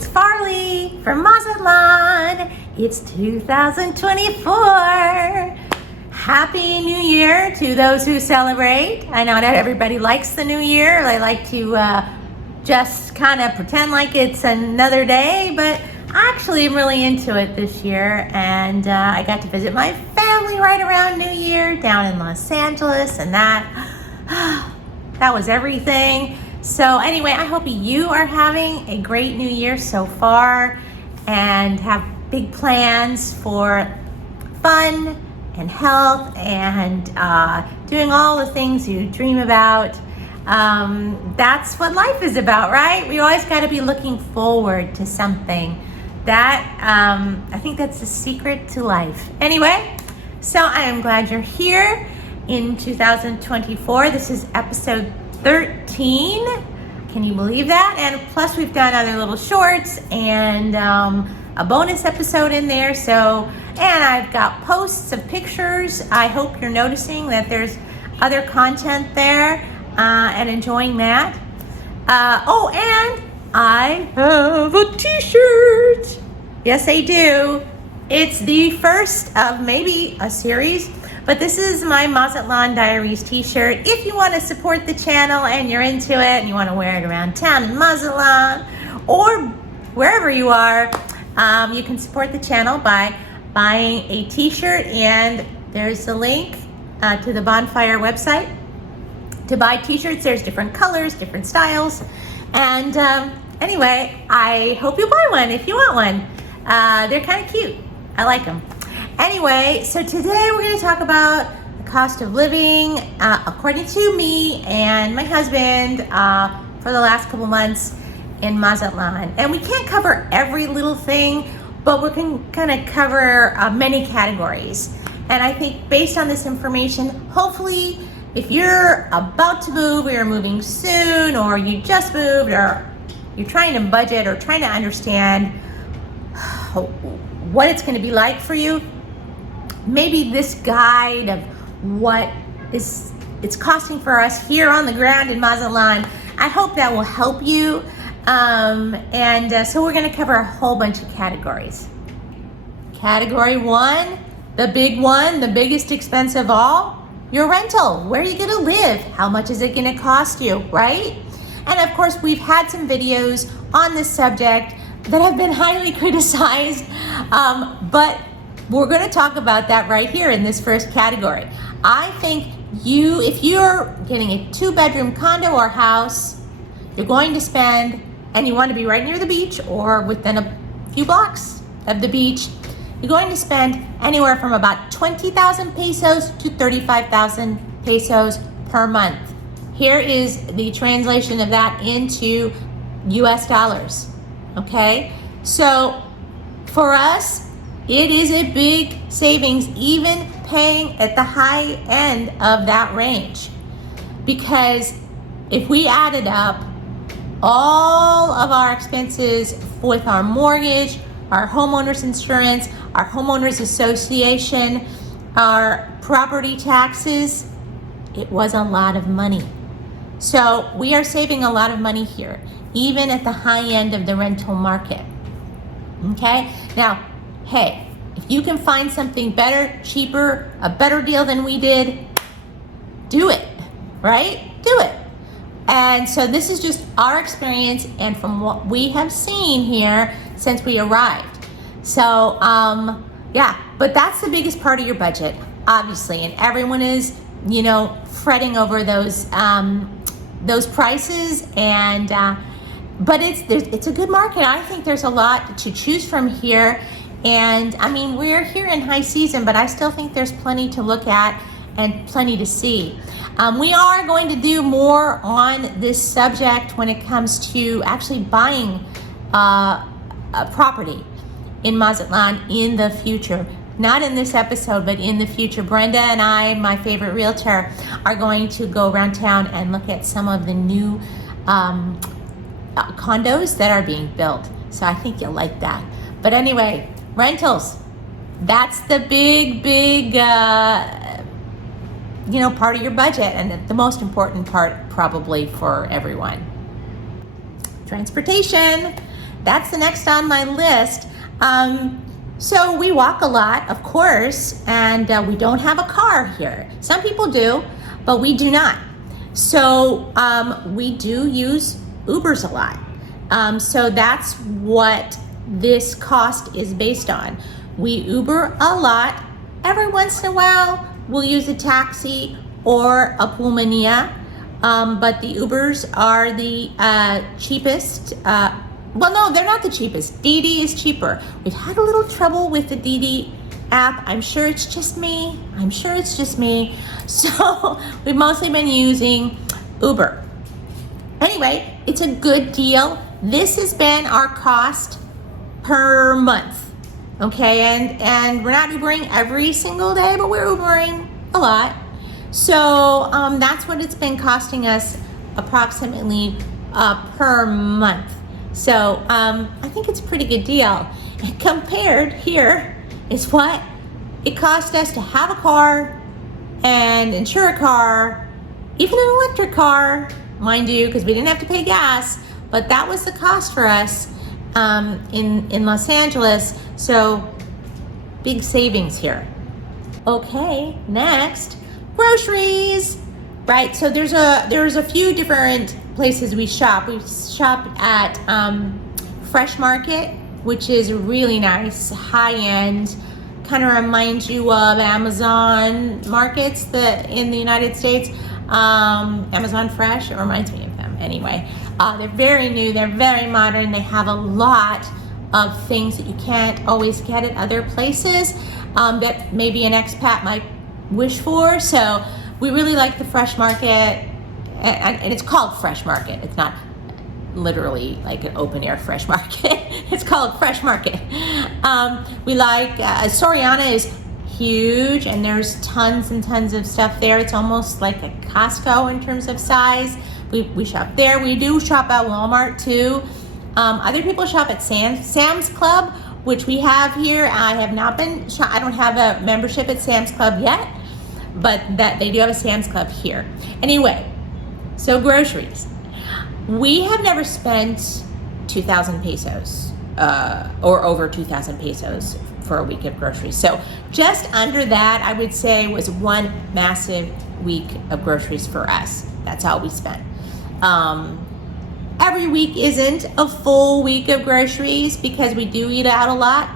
it's Farley from Mazatlan. It's 2024. Happy New Year to those who celebrate. I know not everybody likes the new year. They like to just kind of pretend like it's another day, but actually I'm really into it this year. And I got to visit my family right around New Year down in Los Angeles, and that was everything. So anyway, I hope you are having a great new year so far and have big plans for fun and health and doing all the things you dream about. That's what life is about, right? We always got to be looking forward to something. That I think that's the secret to life. Anyway, so I am glad you're here in 2024. This is episode 13. Can you believe that? And plus we've done other little shorts and a bonus episode in there. And I've got posts of pictures. I hope you're noticing that there's other content there and enjoying that. And I have a t-shirt. Yes, I do. It's the first of maybe a series, but this is my Mazatlan Diaries t-shirt. If you want to support the channel and you're into it and you want to wear it around town in Mazatlan or wherever you are, you can support the channel by buying a t-shirt, and there's a link to the Bonfire website to buy t-shirts. There's different colors, different styles, and anyway, I hope you buy one if you want one. They're kind of cute. I like them. Anyway, so today we're going to talk about the cost of living according to me and my husband for the last couple months in Mazatlan. And we can't cover every little thing, but we can kind of cover many categories. And I think based on this information, hopefully if you're about to move or you're moving soon or you just moved or you're trying to budget or trying to understand what it's going to be like for you, maybe this guide of what it's costing for us here on the ground in Mazatlan, I hope that will help you. So we're going to cover a whole bunch of categories. Category one, the big one, the biggest expense of all, your rental. Where are you going to live? How much is it going to cost you, right? And of course, we've had some videos on this subject that have been highly criticized, but we're going to talk about that right here in this first category. I think if you're getting a 2-bedroom condo or house, you're going to spend, and you want to be right near the beach or within a few blocks of the beach, you're going to spend anywhere from about 20,000 pesos to 35,000 pesos per month. Here is the translation of that into US dollars. Okay, so for us, it is a big savings, even paying at the high end of that range. Because if we added up all of our expenses with our mortgage, our homeowners insurance, our homeowners association, our property taxes, it was a lot of money. So we are saving a lot of money here, even at the high end of the rental market. Okay, now, hey, if you can find something better, cheaper, a better deal than we did, do it, right? Do it. And so this is just our experience and from what we have seen here since we arrived. So, but that's the biggest part of your budget, obviously, and everyone is, fretting over those prices, and but it's a good market. I think there's a lot to choose from here, and I mean we're here in high season, but I still think there's plenty to look at and plenty to see. We are going to do more on this subject when it comes to actually buying a property in Mazatlan in the future. Not in this episode, but in the future. Brenda and I, my favorite realtor, are going to go around town and look at some of the new condos that are being built. So I think you'll like that. But anyway, rentals. That's the big, part of your budget, and the most important part probably for everyone. Transportation. that's the next on my list. So we walk a lot, of course, and we don't have a car here. Some people do, but we do not. So we do use Ubers a lot. So that's what this cost is based on. We Uber a lot. Every once in a while, we'll use a taxi or a pulmonía, but the Ubers are the cheapest. Well, no, they're not the cheapest. Didi is cheaper. We've had a little trouble with the Didi app. I'm sure it's just me. So we've mostly been using Uber. Anyway, it's a good deal. This has been our cost per month. Okay, and we're not Ubering every single day, but we're Ubering a lot. So that's what it's been costing us approximately per month. So I think it's a pretty good deal. And compared here is what it cost us to have a car and insure a car, even an electric car, mind you, because we didn't have to pay gas, but that was the cost for us in Los Angeles. So big savings here. Okay, next, groceries. Right, so there's a few different places we shop. We shop at Fresh Market, which is really nice, high end. Kind of reminds you of Amazon markets in the United States. Amazon Fresh, it reminds me of them anyway. They're very new, they're very modern. They have a lot of things that you can't always get at other places that maybe an expat might wish for. So we really like the Fresh Market, and it's called Fresh Market. It's not literally like an open air fresh market. It's called Fresh Market. We like, Soriana is huge, and there's tons and tons of stuff there. It's almost like a Costco in terms of size. We shop there. We do shop at Walmart too. Other people shop at Sam's Club, which we have here. I have not been, I don't have a membership at Sam's Club yet, but that they do have a Sam's Club here. Anyway, so groceries. We have never spent 2,000 pesos or over 2,000 pesos for a week of groceries. So just under that, I would say, was one massive week of groceries for us. That's all we spent. Every week isn't a full week of groceries because we do eat out a lot.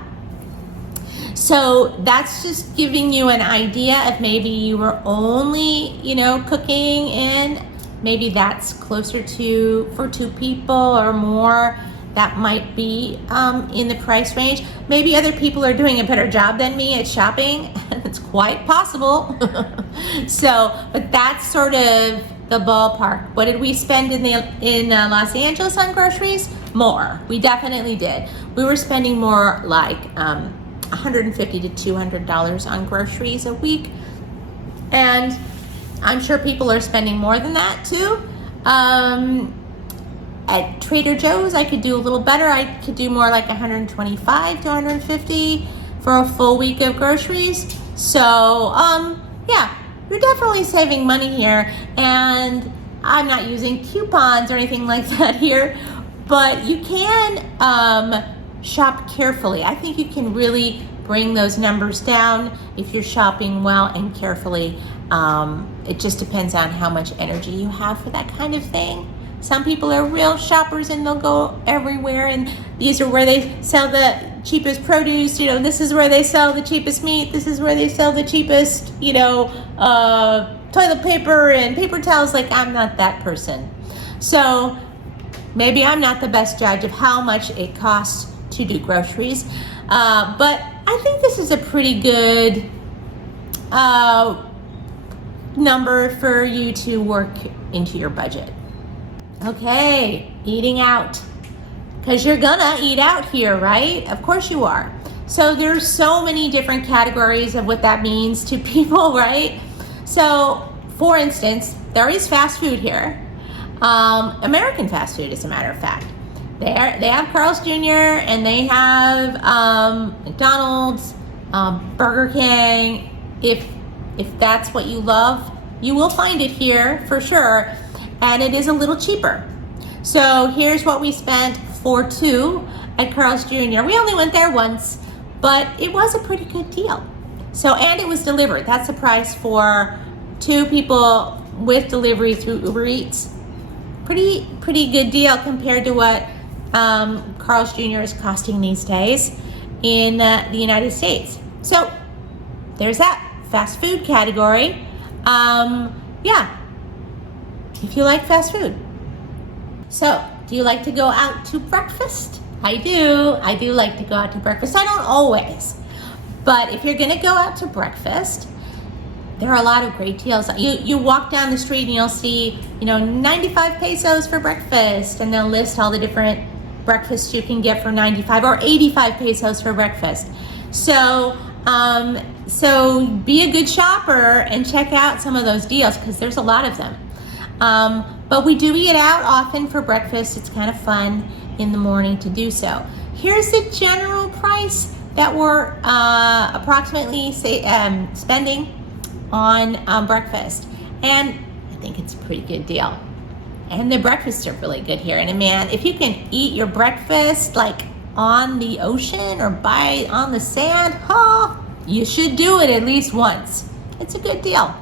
So that's just giving you an idea of maybe you were only, cooking in, maybe that's closer to, for 2 people or more, that might be in the price range. Maybe other people are doing a better job than me at shopping. It's quite possible. But that's sort of the ballpark. What did we spend in Los Angeles on groceries? More. We definitely did. We were spending more like $150 to $200 on groceries a week, and I'm sure people are spending more than that too. At Trader Joe's, I could do a little better. I could do more like 125 to 150 for a full week of groceries. So yeah, you're definitely saving money here, and I'm not using coupons or anything like that here, but you can shop carefully. I think you can really bring those numbers down if you're shopping well and carefully. It just depends on how much energy you have for that kind of thing. Some people are real shoppers and they'll go everywhere, and these are where they sell the cheapest produce. This is where they sell the cheapest meat. This is where they sell the cheapest, toilet paper and paper towels. Like, I'm not that person. So maybe I'm not the best judge of how much it costs to do groceries. But I think this is a pretty good number for you to work into your budget. Okay, eating out. Because you're gonna eat out here, right? Of course you are. So there's so many different categories of what that means to people, right? So, for instance, there is fast food here. American fast food, as a matter of fact. They have Carl's Jr. and they have McDonald's, Burger King. If that's what you love, you will find it here for sure, and it is a little cheaper. So here's what we spent for 2. at Carl's Jr. We only went there once, but it was a pretty good deal. So, and it was delivered. That's the price for 2 people with delivery through Uber Eats. Pretty good deal compared to what Carl's Jr. is costing these days in the United States. So there's that fast food category. Yeah, if you like fast food. So, do you like to go out to breakfast? I do. I do like to go out to breakfast. I don't always. But if you're gonna go out to breakfast, there are a lot of great deals. You walk down the street and you'll see, 95 pesos for breakfast, and they'll list all the different breakfasts you can get for 95 or 85 pesos for breakfast. So be a good shopper and check out some of those deals because there's a lot of them. But we do eat out often for breakfast. It's kind of fun in the morning to do so. Here's the general price that we're approximately spending on breakfast, and I think it's a pretty good deal. And the breakfasts are really good here. And man, if you can eat your breakfast like on the ocean or on the sand, you should do it at least once. It's a good deal.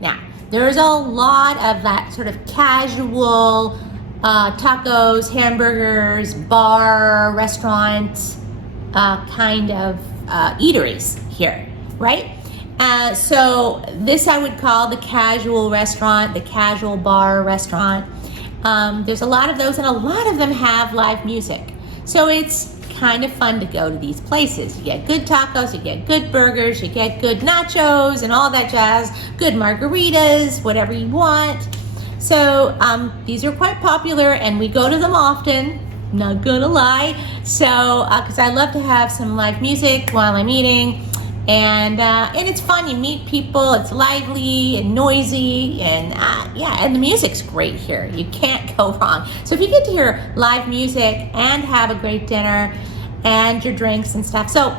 Now, there's a lot of that sort of casual tacos, hamburgers, bar, restaurant kind of eateries here, right? So this I would call the casual restaurant, the casual bar restaurant. There's a lot of those, and a lot of them have live music. So it's kind of fun to go to these places. You get good tacos, you get good burgers, you get good nachos and all that jazz, good margaritas, whatever you want. So these are quite popular, and we go to them often, not gonna lie. So, because I love to have some live music while I'm eating. And it's fun. You meet people. It's lively and noisy, and and the music's great here. You can't go wrong. So if you get to hear live music and have a great dinner and your drinks and stuff, so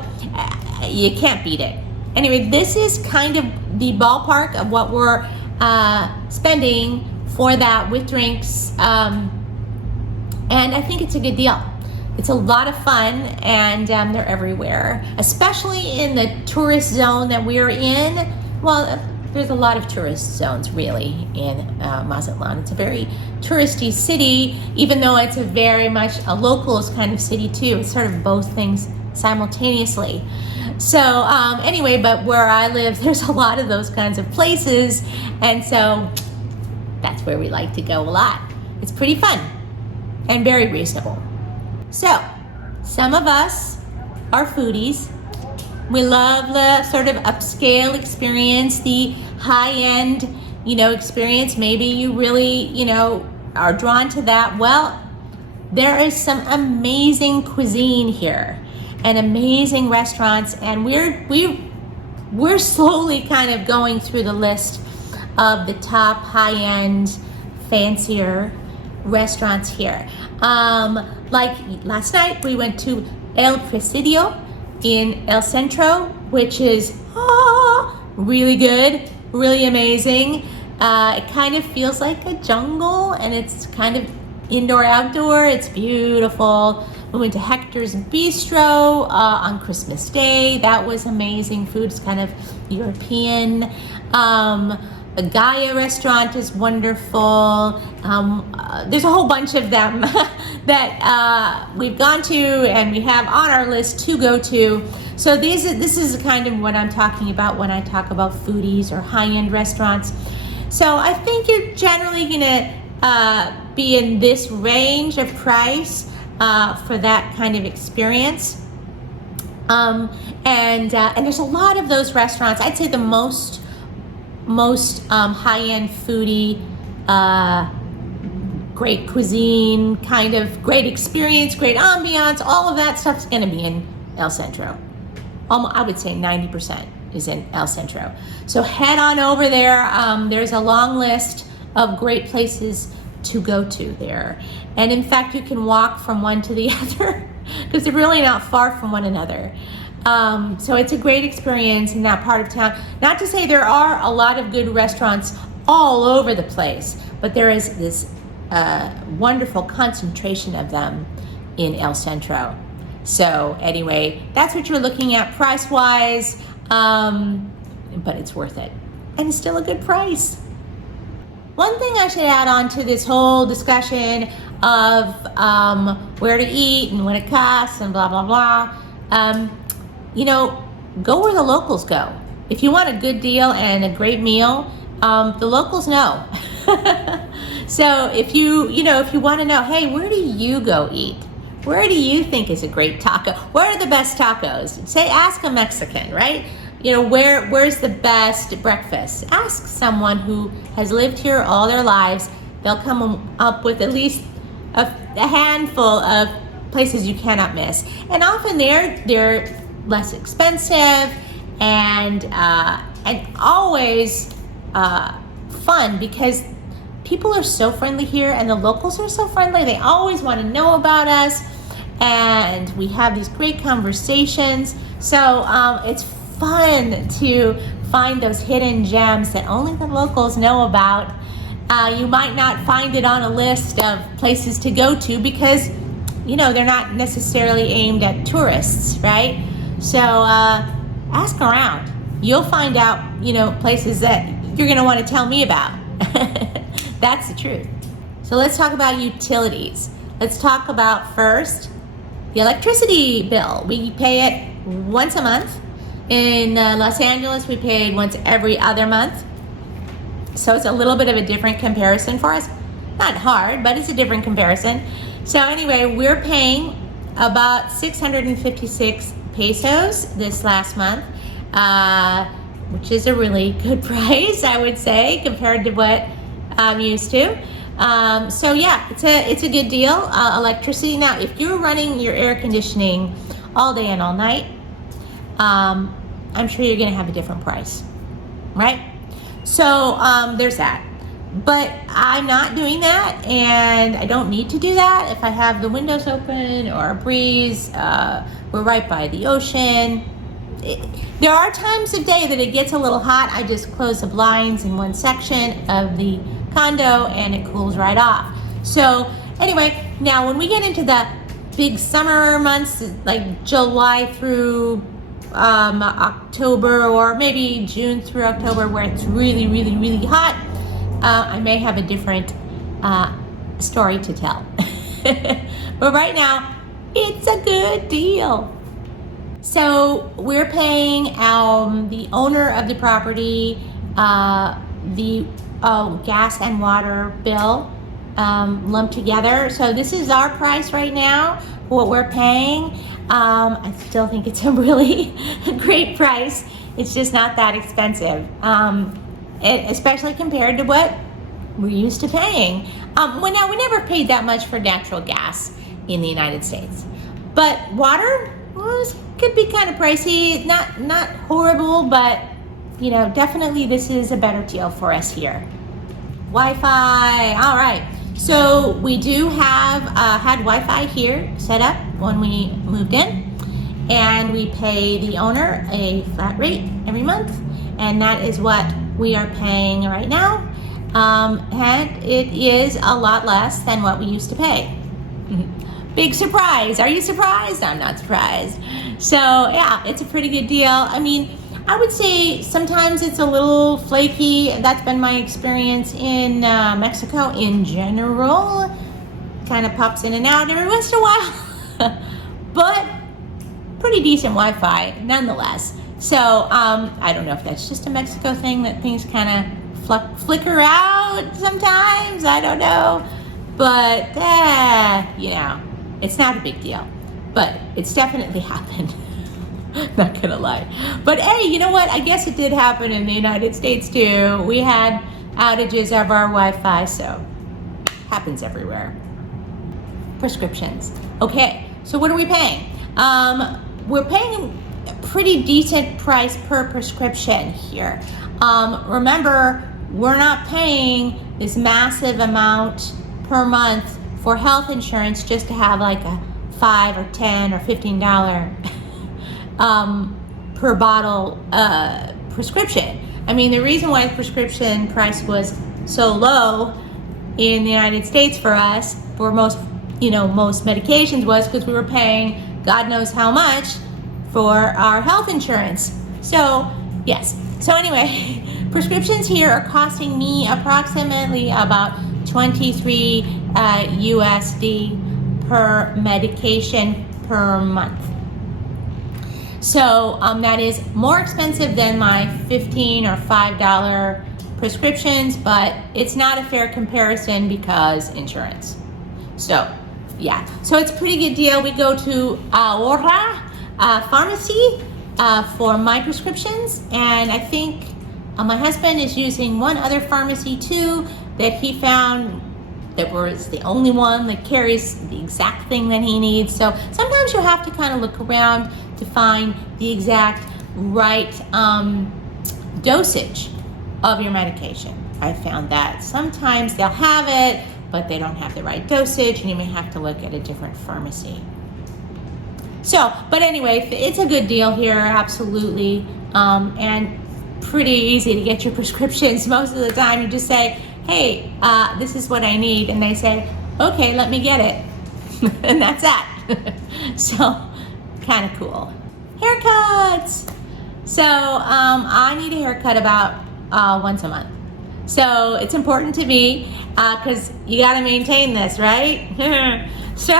you can't beat it. Anyway, this is kind of the ballpark of what we're spending for that with drinks, and I think it's a good deal. It's a lot of fun, and they're everywhere, especially in the tourist zone that we're in. Well, there's a lot of tourist zones really in Mazatlan. It's a very touristy city, even though it's a very much a locals kind of city too. It's sort of both things simultaneously. So anyway, but where I live, there's a lot of those kinds of places, and so that's where we like to go a lot. It's pretty fun and very reasonable. So, some of us are foodies. We love the sort of upscale experience, the high-end, experience. Maybe you really, are drawn to that. Well, there is some amazing cuisine here and amazing restaurants, and we're slowly kind of going through the list of the top high-end, fancier restaurants here. Like last night, we went to El Presidio in El Centro, which is really good, really amazing. It kind of feels like a jungle, and it's kind of indoor-outdoor. It's beautiful. We went to Hector's Bistro on Christmas Day. That was amazing. Food's kind of European. The Gaia restaurant is wonderful. There's a whole bunch of them that we've gone to and we have on our list to go to. So this is kind of what I'm talking about when I talk about foodies or high-end restaurants. So I think you're generally gonna be in this range of price for that kind of experience. And there's a lot of those restaurants. I'd say the most high-end foodie, great cuisine, kind of great experience, great ambiance, all of that stuff's gonna be in El Centro. I would say 90% is in El Centro. So head on over there. There's a long list of great places to go to there. And in fact, you can walk from one to the other because they're really not far from one another. So it's a great experience in that part of town. Not to say there are a lot of good restaurants all over the place, but there is this wonderful concentration of them in El Centro. So anyway, that's what you're looking at price-wise, but it's worth it. And it's still a good price. One thing I should add on to this whole discussion of where to eat and what it costs and blah, blah, blah, go where the locals go. If you want a good deal and a great meal, the locals know. So if you want to know, hey, where do you go eat? Where do you think is a great taco? Where are the best tacos? Ask a Mexican, right? Where's the best breakfast? Ask someone who has lived here all their lives. They'll come up with at least a handful of places you cannot miss. And often they're less expensive and always fun, because people are so friendly here and the locals are so friendly. They always want to know about us, and we have these great conversations. So it's fun to find those hidden gems that only the locals know about. You might not find it on a list of places to go to because, they're not necessarily aimed at tourists, right? So ask around. You'll find out, places that you're going to want to tell me about. That's the truth. So let's talk about utilities. Let's talk about first the electricity bill. We pay it once a month. In Los Angeles, we paid once every other month. So it's a little bit of a different comparison for us. Not hard, but it's a different comparison. So anyway, we're paying about 656 pesos this last month, which is a really good price, I would say, compared to what I'm used to. So yeah, it's a good deal. Electricity. Now, if you're running your air conditioning all day and all night, I'm sure you're going to have a different price, right? So there's that. But I'm not doing that, and I don't need to do that. If I have the windows open or a breeze, we're right by the ocean. There are times of day that it gets a little hot. I just close the blinds in one section of the condo and it cools right off. So anyway, now when we get into the big summer months, like July through October, or maybe June through October, where it's really, really, really hot, I may have a different story to tell. But right now, it's a good deal. So we're paying the owner of the property the gas and water bill lumped together. So this is our price right now for what we're paying. I still think it's a really great price. It's just not that expensive, especially compared to what we're used to paying. We never paid that much for natural gas in the United States, but water could be kind of pricey. Not horrible, but definitely this is a better deal for us here. Wi-Fi. All right. So we do have had Wi-Fi here set up when we moved in, and we pay the owner a flat rate every month, and that is what we are paying right now. And it is a lot less than what we used to pay. Big surprise. Are you surprised? I'm not surprised. So yeah, it's a pretty good deal. I mean, I would say sometimes it's a little flaky. That's been my experience in Mexico in general. Kind of pops in and out every once in a while. But pretty decent Wi-Fi nonetheless. So I don't know if that's just a Mexico thing, that things kind of flicker out sometimes. I don't know. But, it's not a big deal. But it's definitely happened. Not gonna lie. But hey, you know what? I guess it did happen in the United States too. We had outages of our Wi-Fi, so happens everywhere. Prescriptions. Okay, so what are we paying? We're paying a pretty decent price per prescription here. Remember, we're not paying this massive amount per month for health insurance just to have like a $5 or $10 or $15 per bottle prescription. I mean, the reason why the prescription price was so low in the United States for us, for most most medications was, because we were paying God knows how much for our health insurance. So yes. So anyway, prescriptions here are costing me approximately about 23 USD per medication per month. So that is more expensive than my $15 or $5 prescriptions, but it's not a fair comparison because insurance. So yeah, so it's a pretty good deal. We go to Aurora pharmacy for my prescriptions, and I think my husband is using one other pharmacy too that he found that was the only one that carries the exact thing that he needs. So sometimes you have to kind of look around to find the exact right dosage of your medication. I found that sometimes they'll have it, but they don't have the right dosage, and you may have to look at a different pharmacy. So, but anyway, it's a good deal here, absolutely, and pretty easy to get your prescriptions. Most of the time you just say, hey, this is what I need, and they say, okay, let me get it. And that's that. So, kind of cool. Haircuts. So, I need a haircut about once a month. So, it's important to me because you got to maintain this, right? So,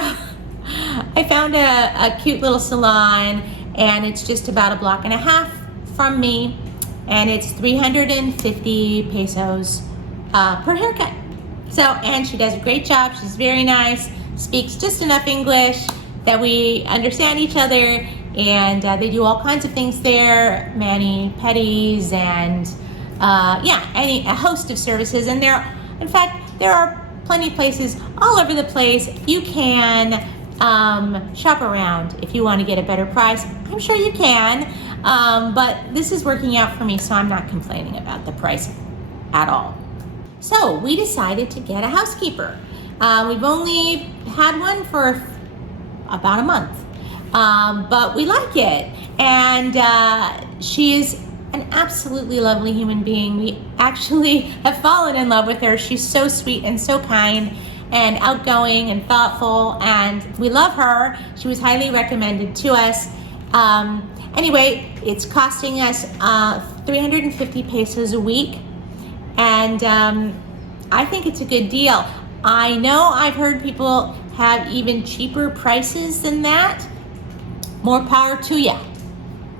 I found a cute little salon, and it's just about a block and a half from me, and it's 350 pesos per haircut. So, and she does a great job. She's very nice, speaks just enough English that we understand each other, and they do all kinds of things there, mani-pedis, and a host of services. And in fact, there are plenty of places all over the place. You can shop around if you want to get a better price. I'm sure you can, but this is working out for me, so I'm not complaining about the price at all. So we decided to get a housekeeper. We've only had one for about a month, but we like it, and she is an absolutely lovely human being. We actually have fallen in love with her. She's so sweet and so kind and outgoing and thoughtful, and we love her. She was highly recommended to us. Anyway, it's costing us 350 pesos a week, and I think it's a good deal. I know I've heard people have even cheaper prices than that. More power to you.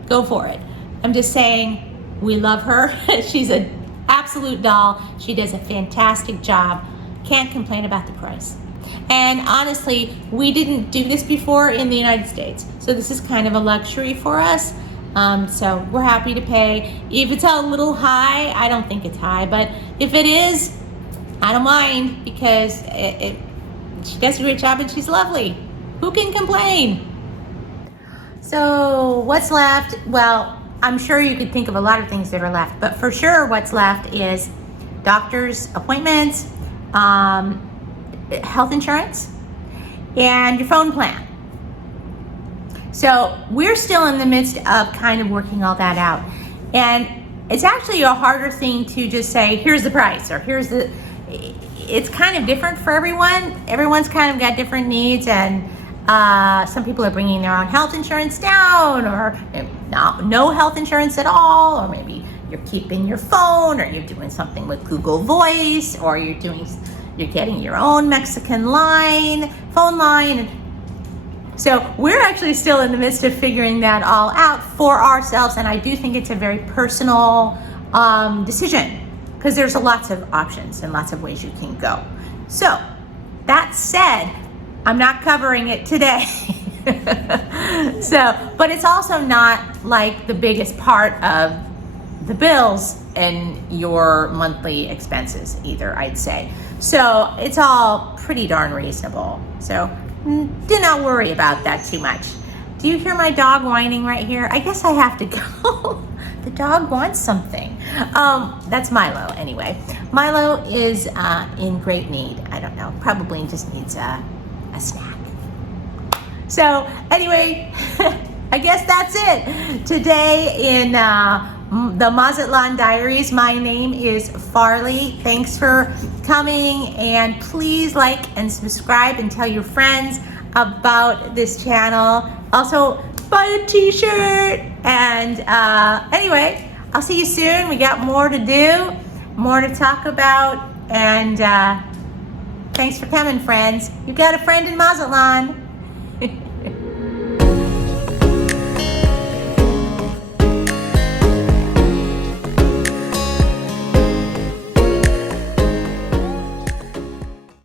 Go for it. I'm just saying, we love her. She's an absolute doll. She does a fantastic job. Can't complain about the price. And honestly, we didn't do this before in the United States, so this is kind of a luxury for us. So we're happy to pay. If it's a little high, I don't think it's high, but if it is, I don't mind, because she does a great job and she's lovely. Who can complain? So what's left? Well, I'm sure you could think of a lot of things that are left, but for sure what's left is doctor's appointments, health insurance, and your phone plan. So we're still in the midst of kind of working all that out. And it's actually a harder thing to just say, here's the price, or it's kind of different for everyone. Everyone's kind of got different needs, and some people are bringing their own health insurance down, or no health insurance at all, or maybe you're keeping your phone, or you're doing something with Google Voice, or you're getting your own Mexican phone line. So we're actually still in the midst of figuring that all out for ourselves, and I do think it's a very personal decision, because there's lots of options and lots of ways you can go. So that said, I'm not covering it today. But it's also not like the biggest part of the bills and your monthly expenses either, I'd say. So it's all pretty darn reasonable. So do not worry about that too much. Do you hear my dog whining right here? I guess I have to go. The dog wants something. That's Milo anyway. Milo is in great need. I don't know, probably just needs a snack. So anyway, I guess that's it. Today in the Mazatlan Diaries. My name is Farley. Thanks for coming, and please like and subscribe and tell your friends about this channel. Also, buy a t-shirt. And anyway, I'll see you soon. We got more to do, more to talk about, and thanks for coming, friends. You've got a friend in Mazatlan.